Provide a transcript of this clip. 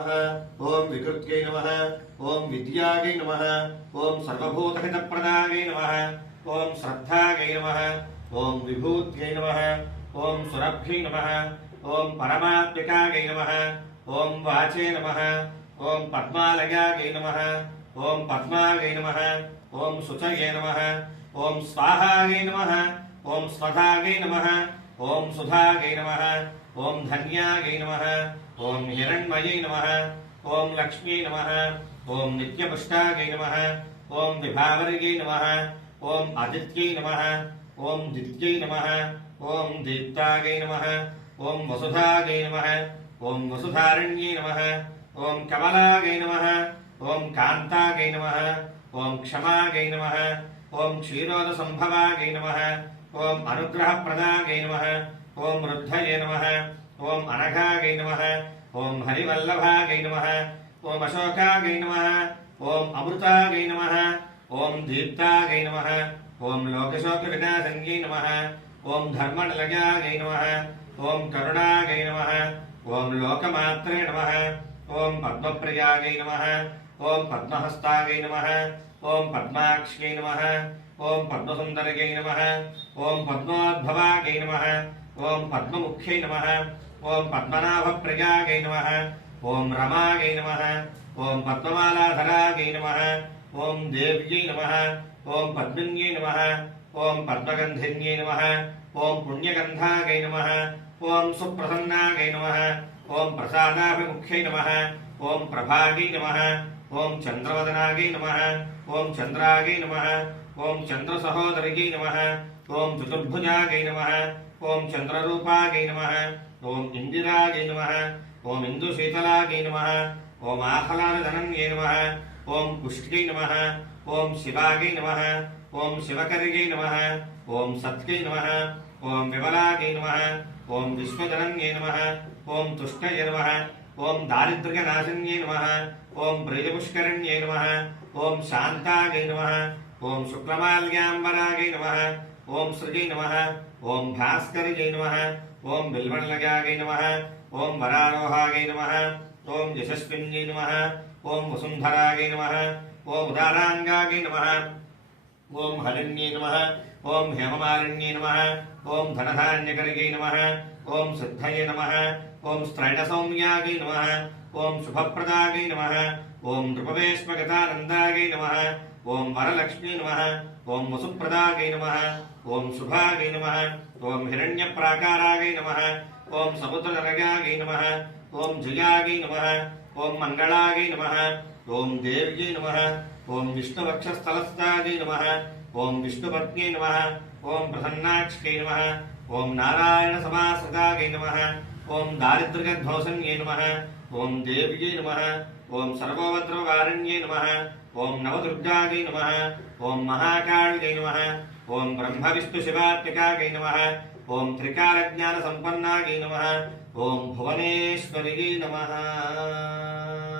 ओम विकृत्यै नमः ओम विद्यायै नमः ओम सर्वभूतहितप्रदायै नमः ओम श्रद्धायै नमः ओम विभूत्यै नमः ओम सुरभ्यै नमः ओम परमात्मिकायै नमः ओम वाचे नमः ओम पद्मालयायै नमः ओम पद्मायै नमः ओम शुचये नमः ओम स्वाहायै नमः ओम स्वधायै नमः ओम सुधायै नमः ओम धन्यायै नमः ओम हिरण्मयै नमः ओम लक्ष्मी नमः ओम नित्यपुष्टायै नमः ओम विभावर्यै नमः ओम आदित्यै नमः ओम दित्यै नमः ओम दीप्तायै नमः ओम वसुधायै नमः ओम वसुधारण्यै नमः ओम कमलायै नमः ओम कान्तायै नमः ओम क्षमायै नमः ओम क्षीरोदसंभवायै नमः ओम अनुग्रहप्रदायै नमः ओम रुद्धये नमः ओम अनघायै नमः ओम हरिवल्लभायै नमः ओम अशोकायै नमः ओम अमृतायै नमः ओम दीप्तायै नमः ओम लोकशोकविनाशन्यै नमः ओम धर्मनिलयायै नमः ओम करुणायै नमः ओम लोकमात्रे नमः ओम पद्मप्रियायै नमः ओम पद्महस्तायै नमः ओम पद्माक्ष्यै नमः ओम पद्मसुन्दर्यै नमः ओम पद्मोद्भवायै नमः ओम पद्ममुख्यै नमः ओम पद्मनाभप्रियायै नमः ओम रमायै नमः ओम पद्ममालाधरायै नमः ओम देव्यै नमः ओम पद्मिन्यै नमः ओम पद्मगन्धिन्यै नमः ओम पुण्यगन्धायै नमः ओम सुप्रसन्नायै नमः ओम प्रसादाभिमुख्यै नमः ओम प्रभायै नमः ओम चन्द्रवदनायै नमः ओम चन्द्रायै नमः ओम चन्द्रसहोदर्यै नमः ओम चतुर्भुजायै नमः ओम चन्द्ररूपायै नमः ओम इंदिरायै नमः ओम इंदुशीतलायै नमः ओम आह्लादधनन्यै नमः ओम पुष्ट्यै नमः ओम शिवायै नमः ओम शिवकर्यै नमः ओम सत्यै नमः ओम विमलायै नमः ओम विश्वजनन्यै नमः ओम तुष्टये नमः ओम दारिद्र्यनाशन्यै नमः ओम प्रियपुष्करण्यै नमः ओम शान्तायै नमः ओम शुक्लमाल्याम्बरायै नमः ओम सृजै नमः ओम भास्कर्यै नमः ओम बिल्वनिलयायै नमः ओम वरारोहायै नमः ओम यशस्विन्यै नमः ओम वसुन्धरायै नमः ओम उदाराङ्गायै नमः ओम हरिण्यै नमः ओम हेममालिन्यै नमः ओम धनधान्यकर्यै नमः ओम सिद्धये नमः ओम स्त्रैणसौम्यायै नमः ओम शुभप्रदायै नमः ओम नृपवेश्मगतानन्दायै नमः ओम वरलक्ष्मी नमः ओम वसुप्रदायै नमः ओम शुभायै नमः ओम हिरण्यप्राकारायै नमः ओम समुद्रजनयायै नमः ओम जयायै नमः ओम मङ्गलायै नमः ओम देव्यै नमः ओम विष्णुवक्षस्थलस्थायै नमः ओम विष्णुपत्न्यै नमः ओम प्रसन्नाक्ष्यै नमः ओम नारायणसमाश्रितायै नमः ओम दारिद्र्यध्वंसन्यै नमः ओम देव्यै नमः ओम सर्वोपद्रववारिण्यै नमः ओम नवदुर्गायै नमः ओम महाकाल्यै नमः ओम ब्रह्मविष्णुशिवात्मिकायै नमः ओम त्रिकालज्ञानसम्पन्नायै नमः ओम भुवनेश्वर्यै नमः।